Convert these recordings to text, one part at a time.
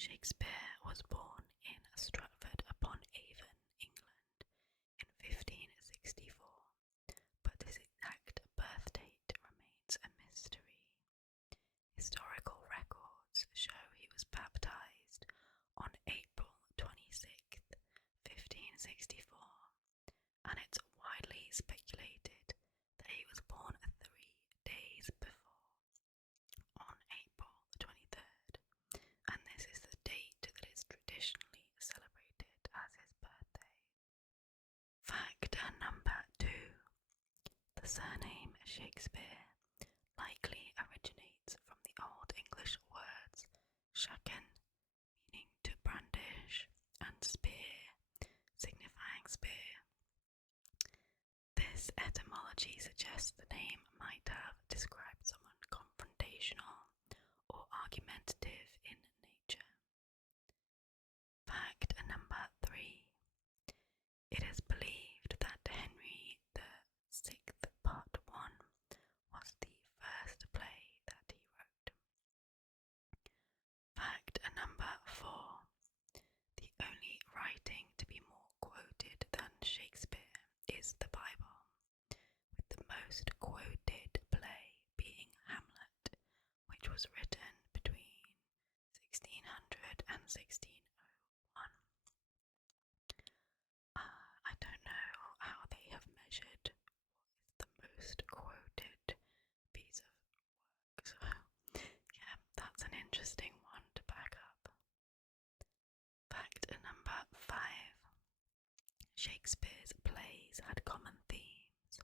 Shakespeare was born in Stratford upon Avon, England, in 1564, but his exact birth date remains a mystery. Historical records show he was baptized on April 26th, 1564, and it's widely speculated that he was born 3 days before, on April 23rd, and this is the date that is traditionally celebrated as his birthday. Fact number 2. The surname Shakespeare likely originates from the Old English words shaken, meaning to brandish, and spear, signifying spear. This etymology suggests the name might have described someone confrontational or argumentative in nature. Fact number 3. It is believed that Henry VI Part 1 was the first play that he wrote. Fact number 4. The only writing to be more quoted than Shakespeare is the Bible, with the most quoted play being Hamlet, which was written between 1600 and 1601. I don't know how they have measured what is the most quoted piece of work, so yeah, that's an interesting one to back up. Fact number 5. Shakespeare's plays had common themes: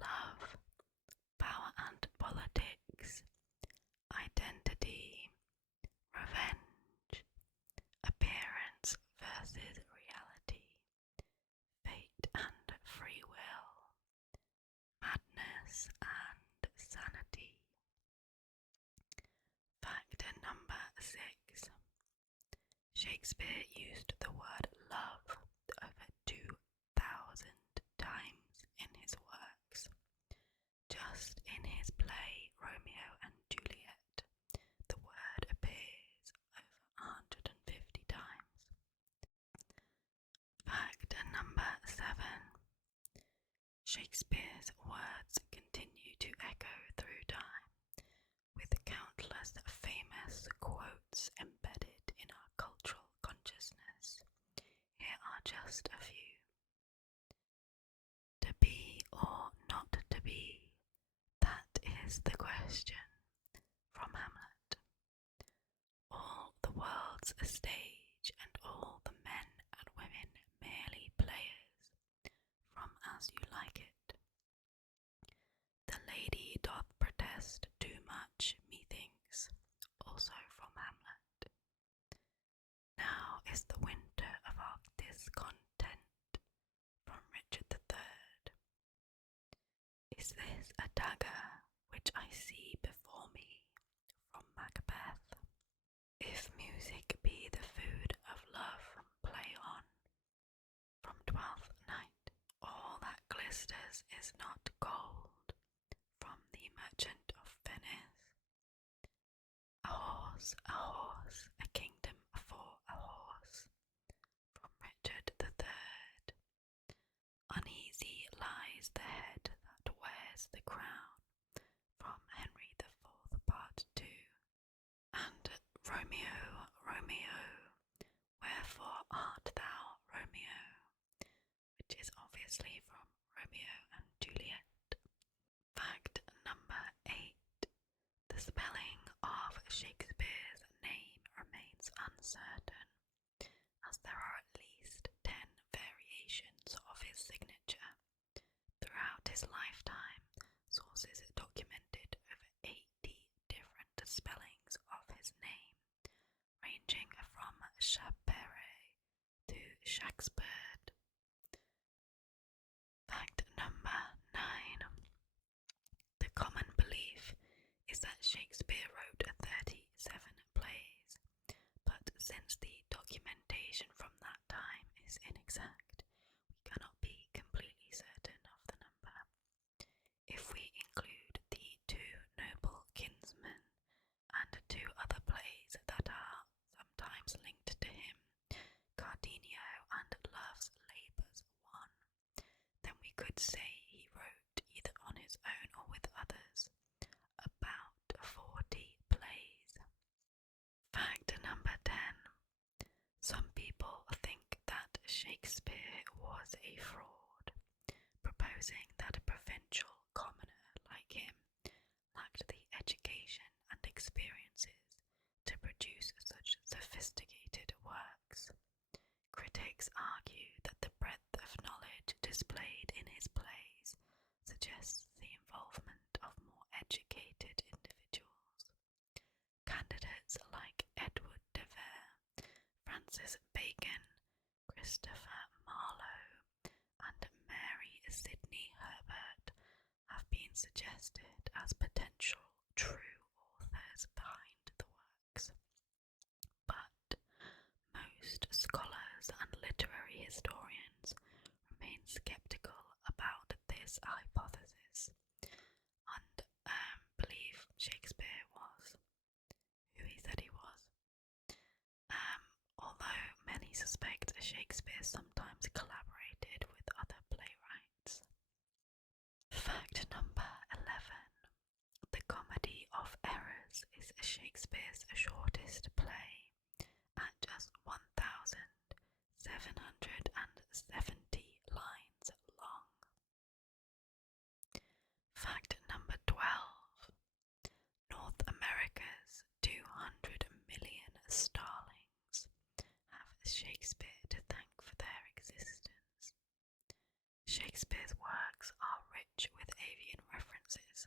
love, power and politics, identity, revenge, appearance versus reality, fate and free will, madness and sanity. Fact number 6. Shakespeare used the word love over 2,000 times in his works. Just in his play Romeo and Juliet, the word appears over 150 times. Fact number 7. Shakespeare's words continue to echo through time, with countless famous quotes embedded in our cultural consciousness. Here are just a few. To be or not to be, that is the question, from Hamlet. All the world's a stage, and all the men and women merely players, from As You Like It. The lady doth protest too much, methinks, also from Hamlet. Now is the winter of our discontent, from Richard III. Is this a dagger which I see before me, from Macbeth? If music be the food of love, play on, from Twelfth Night. All that glisters is not gold, from The Merchant of Venice. A kingdom for a horse, from Richard III. Uneasy lies the head that wears the crown, from Henry IV Part 2. And Romeo, Romeo, wherefore art thou Romeo? Which is obviously from Romeo and Juliet. Fact number 8. The spelling of Shakespeare's name remains uncertain, as there are at least 10 variations of his signature. Throughout his lifetime, sources documented over 80 different spellings of his name, ranging from Shapere to Shakespeare. Fact number 9. The common belief is that Shakespeare wrote 37 plays, but since the documentation from that time is inexact, we cannot be completely certain of the number. If we include the Two Noble Kinsmen and 2 other plays that are sometimes a fraud, proposing that a provincial commoner like him lacked the education and experiences to produce such sophisticated works. Critics argue that the breadth of knowledge displayed in his plays suggests the involvement of more educated individuals. Candidates like Edward de Vere, Francis Bacon, Christopher Marlowe, and Mary Sidney Herbert have been suggested as potential true authors behind the works. But most scholars and literary historians remain skeptical about this hypothesis and believe Shakespeare was who he said he was. Although many suspect Shakespeare sometimes collaborated with other playwrights. Fact number 11. The Comedy of Errors is Shakespeare's shortest play at just 1,770 lines long. Fact number 12. North America's 200 million starlings have Shakespeare to thank for their existence. Shakespeare's works are rich with avian references,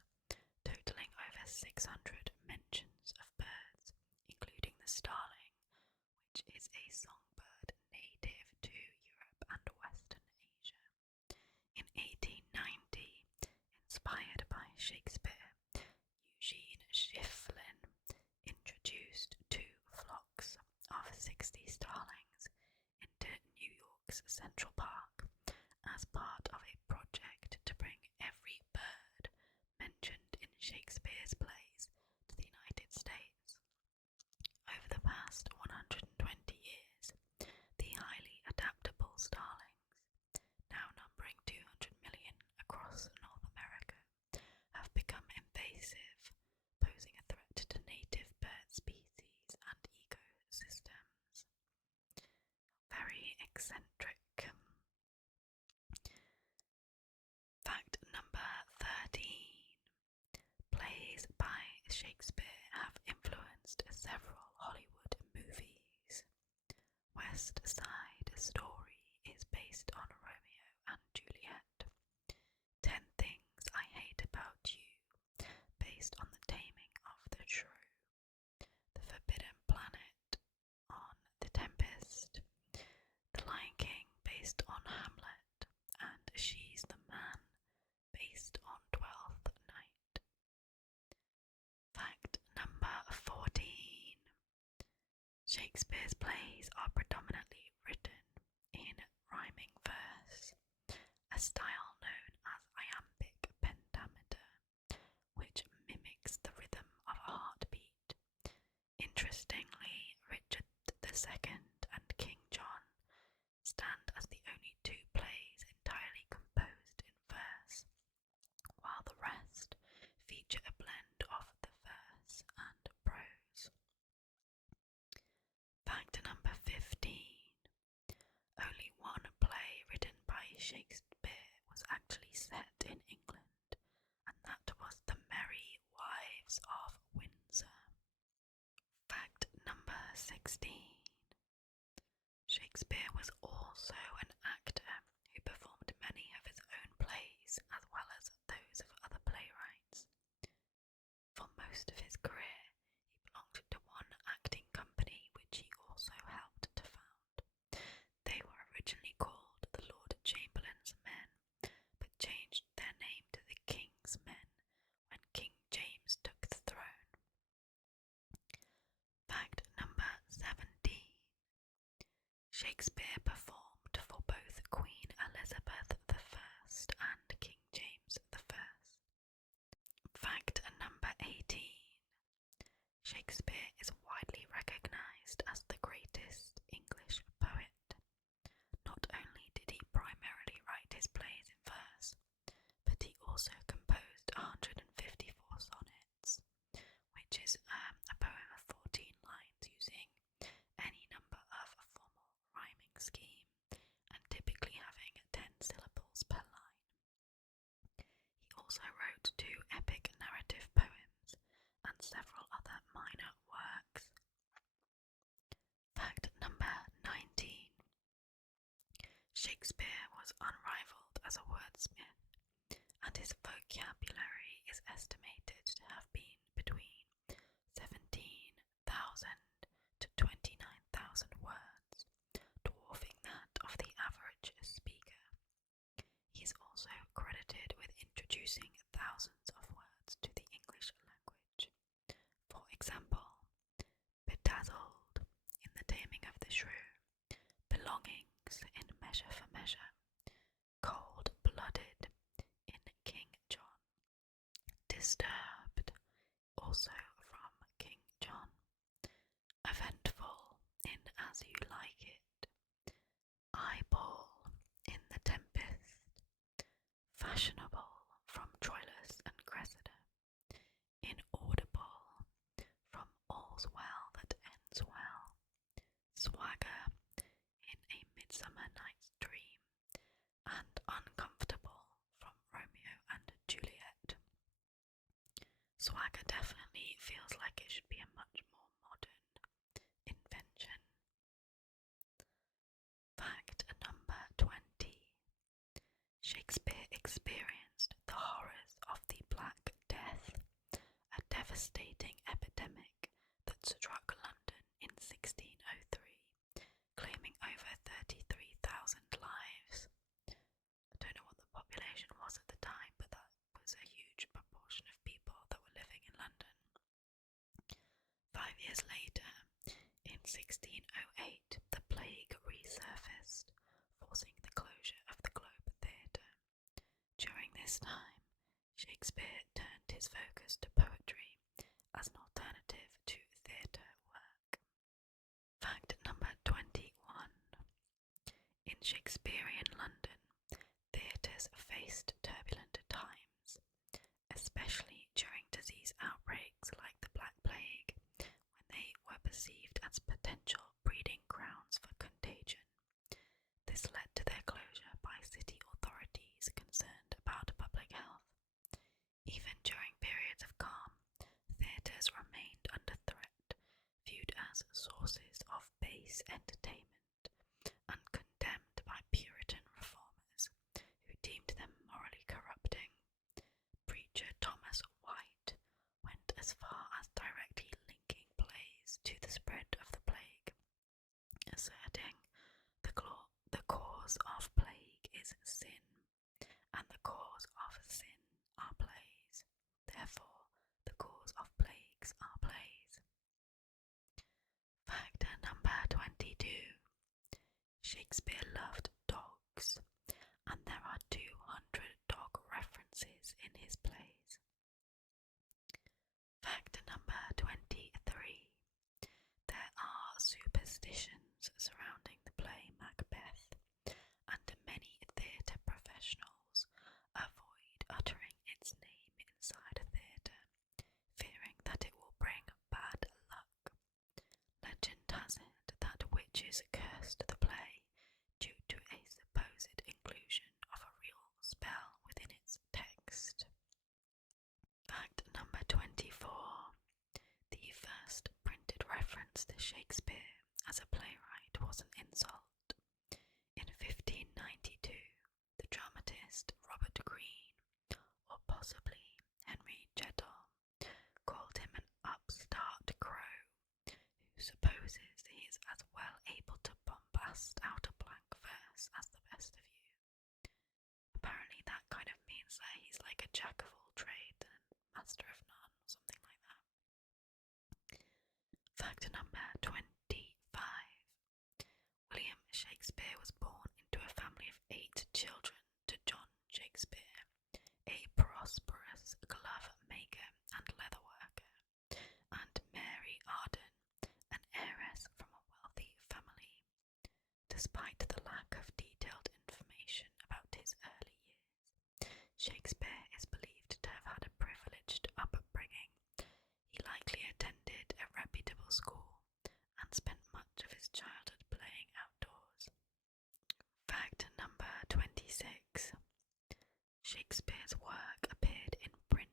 totaling over 600 mentions of birds, including the starling, which is a songbird native to Europe and Western Asia. In 1890, inspired by Shakespeare, Eugene Schifflin introduced 2 flocks of 60 starlings into New York's Central Park as part of a project to bring every bird mentioned in Shakespeare's plays to the United States. Over the past 120 years, the highly adaptable starlings, now numbering 200 million across North America, have become invasive, posing a threat to native bird species and ecosystems. Very eccentric. Fact number 13. Plays by Shakespeare have influenced several Hollywood movies. West Side Story is based on Romeo and Juliet. 10 Things I Hate About You, based on The Taming of the Shrew. The Forbidden Planet on The Tempest. The Lion King, based on Hamlet. And She's the Man, based on Twelfth Night. Fact number 14. Shakespeare's plays are predominantly written in rhyming verse, a style known as iambic pentameter, which mimics the rhythm of a heartbeat. Interestingly, Richard II and King John stand as the only 2 plays entirely composed in verse, while the rest feature a blend of the verse and prose. Fact number 15. Only one play written by Shakespeare was actually set in England, and that was The Merry Wives of Windsor. Fact number 16. Shakespeare was also an actor who performed many of his own plays as well as those of other playwrights. For most of his career, he belonged to one acting company which he also helped to found. They were originally called the Lord Chamberlain's Men, but changed their name to the King's Men when King James took the throne. Fact number 17. Shakespeare performed for both Queen Elizabeth I and King James I. Fact number 18. Shakespeare is widely recognised as the greatest English poet. Not only did he primarily write his plays in verse, but he also composed 154 sonnets, which is a poem of 14 lines using any number of formal rhyming schemes. wrote 2 epic narrative poems and several other minor works. Fact number 19. Shakespeare was unrivaled as a wordsmith, and his vocabulary is estimated to have been between 17,000 to 29,000 words, dwarfing that of the average speaker. He is also credited with introducing thousands of words to the English language. For example, bedazzled in The Taming of the Shrew, belongings in Measure for Measure, cold-blooded in King John, disturbed also from King John, eventful in As You Like It, eyeball in The Tempest, fashionable from Troilus and Cressida, inaudible from All's Well That Ends Well, swagger in A Midsummer Night's Dream, and uncomfortable from Romeo and Juliet. Swagger definitely feels like it should be a much more modern invention. Fact number 20. Shakespeare experienced the horrors of the Black Death, a devastating epidemic that struck London in 1603, claiming over 33,000 lives. I don't know what the population was at the time, but that was a huge proportion of people that were living in London. 5 years later, in 1608, the plague resurfaced, forcing the closure of the Globe Theatre. During this time, Shakespeare turned his focus to poetry as an alternative to theatre work. Fact number 21. In Shakespearean London, theatres faced turbulent times, especially during disease outbreaks like the Black Plague, when they were perceived as potential breeding grounds for contagion. This led to their closure by city authorities concerned about public health. Even during periods of calm, theatres remained under threat, viewed as sources of base entertainment, and condemned by Puritan reformers, who deemed them morally corrupting. Preacher Thomas White went as far as directly linking plays to the spread of the plague, asserting the cause of plague is sin, and the cause of sin are plays. Therefore, the cause of plagues are plays. Fact number 22. Shakespeare loved dogs, and there are 200 dog references in his plays. Fact number 23. There are superstitions surrounding the play Macbeth, and many theatre professionals avoid uttering its name inside a theatre, fearing that it will bring bad luck. Legend has it that witches cursed the play due to a supposed inclusion of a real spell within its text. Fact number 24. The first printed reference to Shakespeare as a playwright was an insult. In 1592, the dramatist Robert Greene, or possibly Henry Jeddell, called him an upstart crow, who supposes he is as well able to bombast out a blank verse as the best of you. Apparently that kind of means that he's like a jack of all trades and master of none, or something like that. Fact number 25. William Shakespeare was born into a family of 8 children to John Shakespeare, a prosperous glove maker and leather worker, and Mary Arden, an heiress from a wealthy family. Despite the lack of detailed information about his early years, Shakespeare is believed to have had a privileged upbringing. He likely attended a reputable school and spent much of his childhood playing outdoors. Fact number 26. Shakespeare's work appeared in print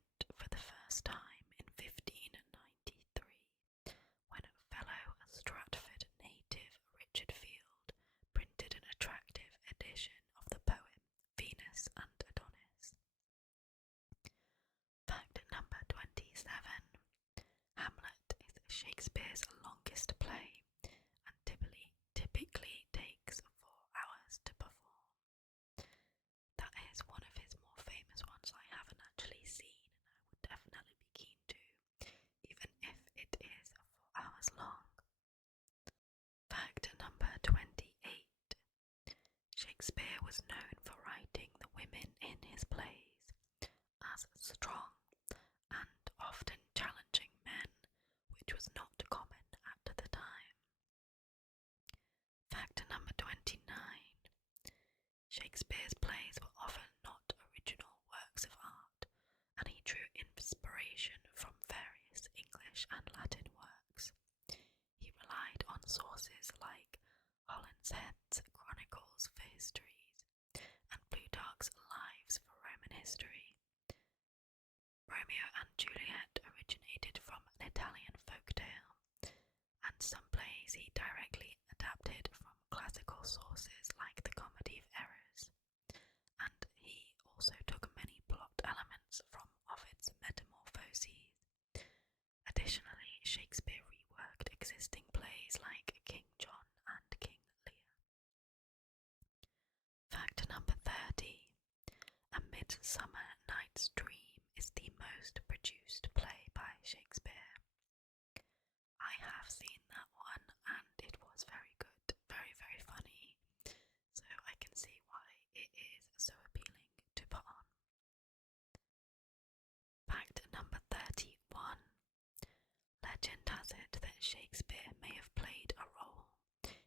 said that Shakespeare may have played a role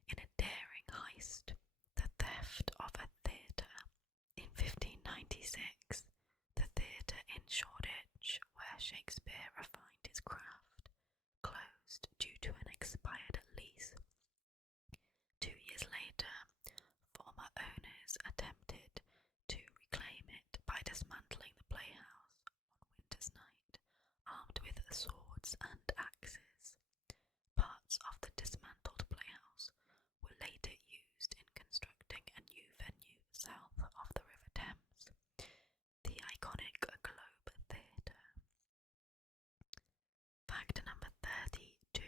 in a daring heist, the theft of a theatre. In 1596, the theatre in Shoreditch, where Shakespeare refined his craft, closed due to an expired lease. 2 years later, former owners attempted to reclaim it by dismantling the playhouse on winter's night, armed with swords and axes. Parts of the dismantled playhouse were later used in constructing a new venue south of the River Thames, the iconic Globe Theatre. Fact number 32.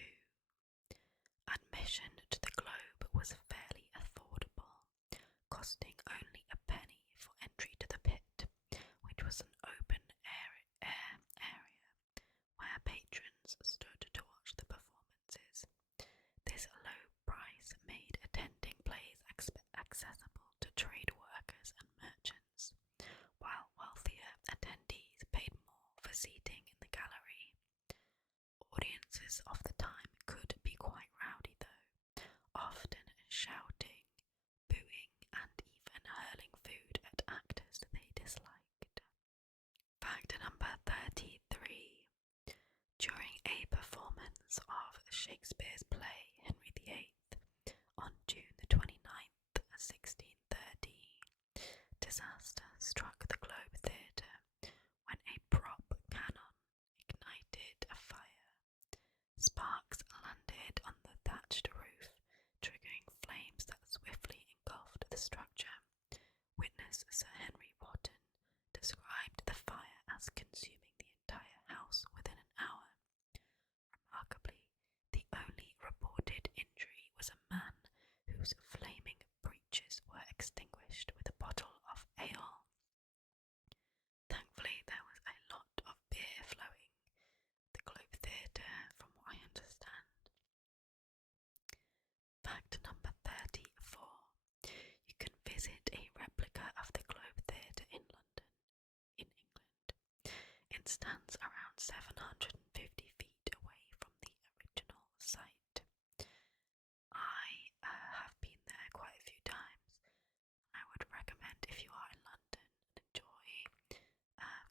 Admission to the Globe was fairly affordable, costing only a penny for entry to the pit, which was an open-air area where patrons stood to watch the performances. This low price made attending plays accessible to trade workers and merchants, while wealthier attendees paid more for seating in the gallery. Audiences of the time could be quite rowdy though, often shouting, booing, and even hurling food at actors they disliked. Fact number 33. During a performance of Shakespeare's play Henry VIII on June the 29th, 1613, disaster struck the Globe Theatre when a prop cannon ignited a fire. Sparks landed on the thatched roof, triggering flames that swiftly engulfed the structure. Witness Sir Henry Wotton described the fire as consuming the entire house within an hour. Remarkably, the only reported injury was a man whose flaming breeches were extinguished with a bottle of ale. Thankfully, there was a lot of beer flowing at the Globe Theatre, from what I understand. Fact number 34. You can visit a replica of the Globe Theatre in London, in England. It stands around 750 feet away from the original site. I have been there quite a few times. I would recommend, if you are in London and enjoy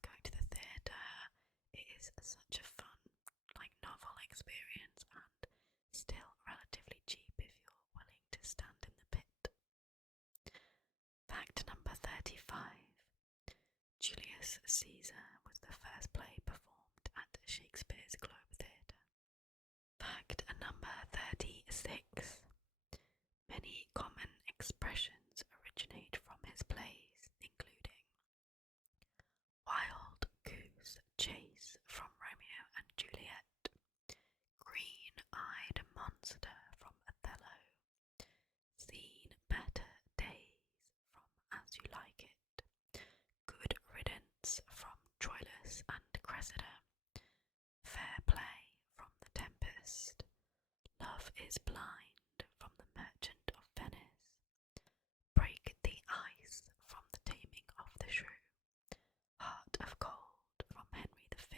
going to the theatre, it is such a fun, novel experience, and still relatively cheap if you're willing to stand in the pit. Fact number 35. Julius Caesar was the first play performed at Shakespeare's Globe Theatre. Fact number 36. Many common expressions originate from his plays, including wild goose chase from Romeo and Juliet, green-eyed monster from Othello, seen better days from As You Like It, good riddance from Troilus and Cressida, fair play from The Tempest, love is blind from The Merchant of Venice, break the ice from The Taming of the Shrew, heart of gold from Henry V,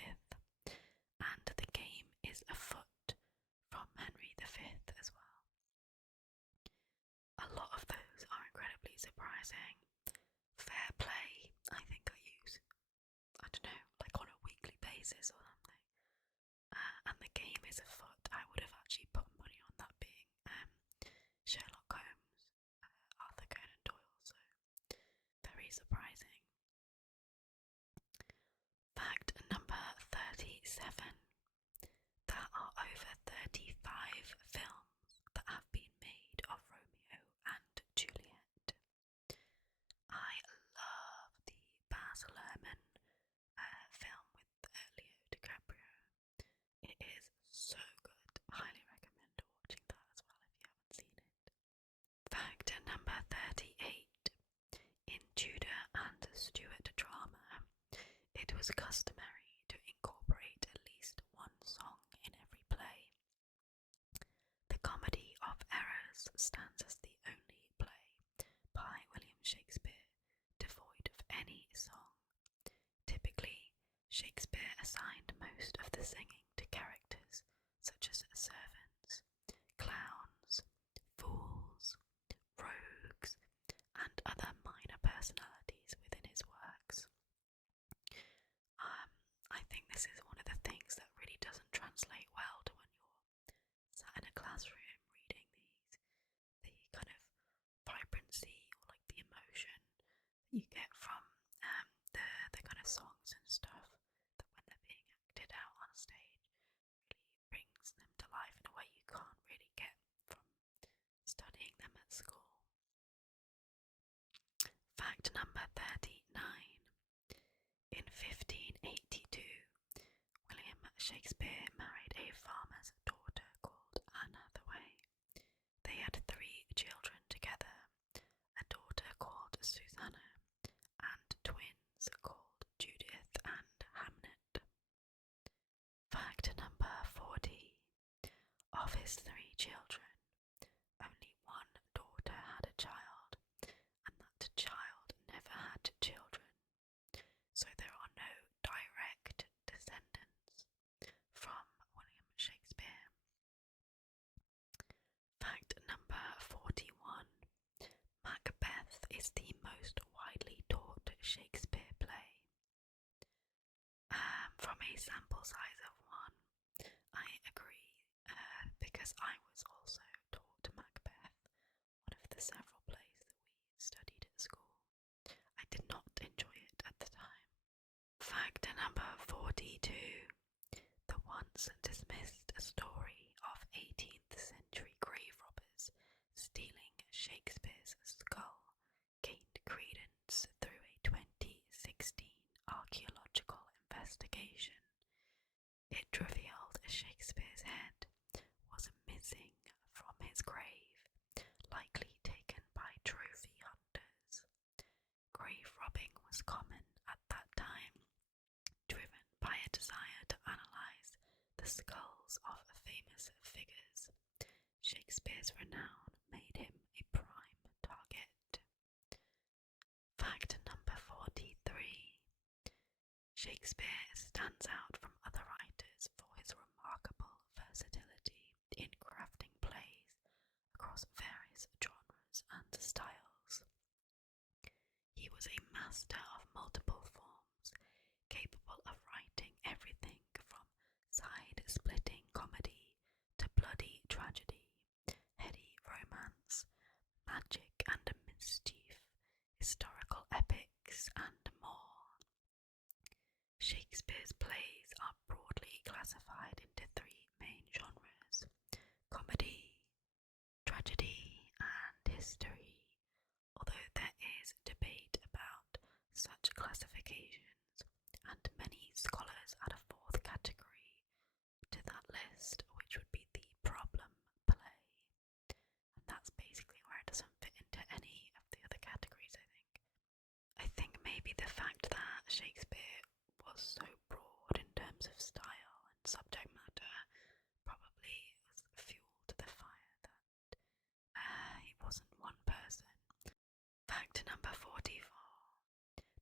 and the game is afoot from Henry V as well. A lot of those are incredibly surprising. Fair play, I think I use, I don't know, on a weekly basis or something. And the game is afoot. I would have actually put money on that being Sherlock Holmes, Arthur Conan Doyle, so very surprising. Fact number 37. There are over 35 films that have been made of Romeo and Juliet. I love the Baz Luhrmann film with Leo DiCaprio. It is so good. Highly recommend watching that as well if you haven't seen it. Fact number 38. In Tudor and Stuart drama, it was customary to incorporate at least one song in every play. The Comedy of Errors stands as the only play by William Shakespeare devoid of any song. Typically, Shakespeare assigned most of the singing to characters such as this is one of the things that really doesn't translate well to when you're sat in a classroom reading the kind of vibrancy or like the emotion you get from the kind of songs and stuff that when they're being acted out on stage really brings them to life in a way you can't really get from studying them at school. Fact number 39. In 1582, William Shakespeare married a farmer's daughter called Anne Hathaway. They had 3 children together, a daughter called Susanna and twins called Judith and Hamnet. Fact number 40. Of his 3 children, only one daughter had a child, and that child never had children, so there are no direct descendants from William Shakespeare. Fact number 41. Macbeth is the most widely taught Shakespeare play. From a sample size of 1, I agree, because I was also taught Macbeth, one of the several plays that we studied at school. I did not enjoy it at the time. Fact number 42. The once dismissed story of 18th century grave robbers stealing Shakespeare's skull gained credence through a 2016 archaeological investigation. It revealed Shakespeare's head was missing from his grave, likely taken by trophy hunters. Grave robbing was common at that time, driven by a desire to analyse the skulls of famous figures. Shakespeare's renown made him a prime target. Fact number 43. Shakespeare stands out from other writers for his remarkable versatility in crafting plays across various genres and styles. He was a master of multiple forms, capable of writing everything from side-splitting comedy to bloody tragedy, heady romance, magic and mischief, historical epics, and more. Shakespeare's plays are broadly classified into 3 main genres: comedy, tragedy, and history, although there is debate about such classifications, and many scholars add a 4th category to that list, which would be the problem play. And that's basically where it doesn't fit into any of the other categories, I think. I think maybe the fact that Shakespeare was so broad in terms of style and subject matter probably was fuel to the fire that he wasn't one person. Fact number 44.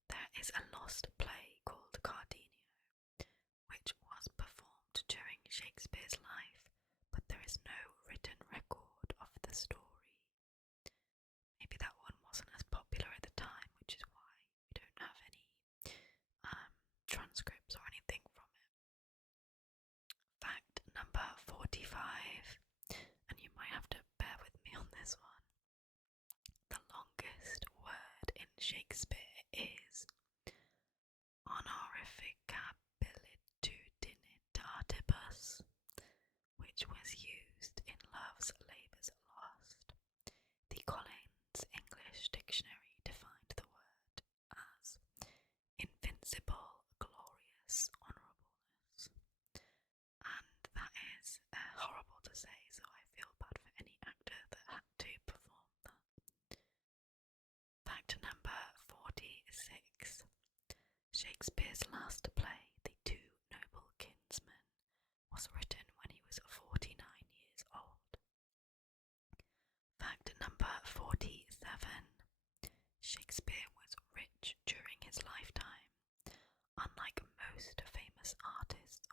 There is a lost play called Cardenio, which was performed during Shakespeare's life, but there is no written record of the story. Maybe that one wasn't as popular at the time, which is why we don't have any transcripts or anything from it. Fact number 45, and you might have to bear with me on this one. The longest word in Shakespeare is honorificabilitudinitatibus, which was used in Love's Labour's Lost. The Collins English Dictionary defined the word as invincible, glorious, honourableness. And that is horrible to say, so I feel bad for any actor that had to perform that. Fact number 46. Shakespeare's last play, The Two Noble Kinsmen, was written when he was 49 years old. Fact number 47. Shakespeare was rich during his lifetime. Unlike most famous artists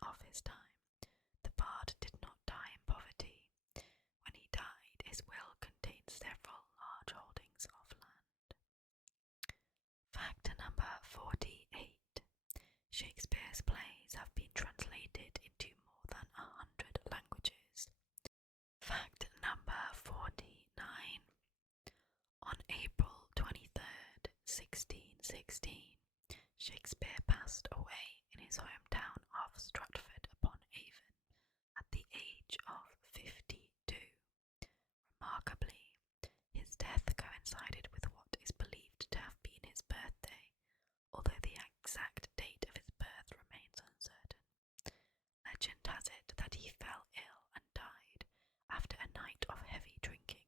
of his time, the bard did not die in poverty. When he died, his will contained several large holdings of land. Fact number 48. Shakespeare's plays plays have been translated into more than 100 languages. Fact number 49. On April 23rd, 1616, Shakespeare passed away in his hometown of Stratford-upon-Avon at the age of 52. Remarkably, his death coincided with what is believed to have been his birthday, although the exact date of his birth remains uncertain. Legend has it that he fell ill and died after a night of heavy drinking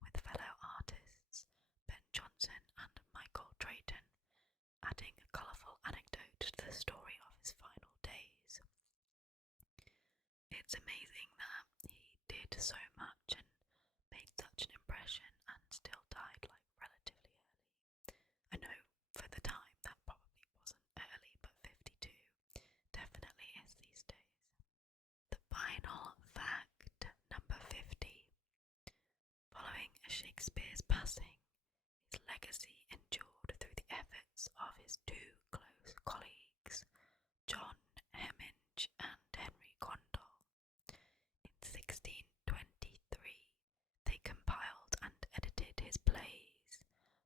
with fellow artists Ben Jonson and Michael Drayton, adding a colourful anecdote to the story of his final days. It's amazing that he did so much and made such an impression and still died like relatively early. I know for the time that probably wasn't early, but 52 definitely is these days. The final fact, number 50. Following Shakespeare's passing, his legacy endured through the efforts of his two close colleagues, John Hemming and Henry Condell. In 1623, they compiled and edited his plays,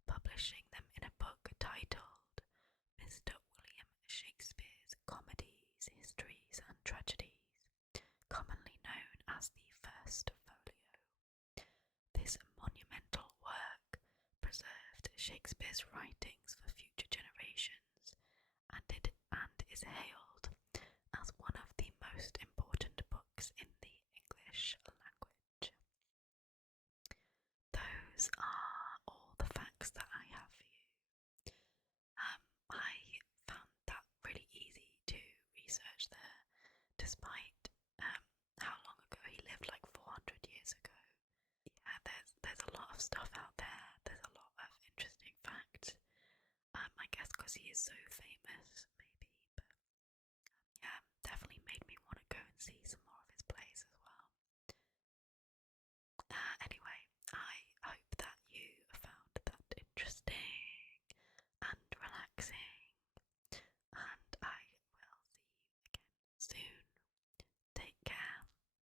publishing them in a book titled Mr. William Shakespeare's Comedies, Histories and Tragedies, commonly known as the First Folio. This monumental work preserved Shakespeare's writings for future generations and is hailed as one of the most important books in the English language. Those are all the facts that I have for you. I found that really easy to research there, despite how long ago he lived, like 400 years ago. Yeah, there's a lot of stuff out there. There's a lot of interesting facts. I guess because he is so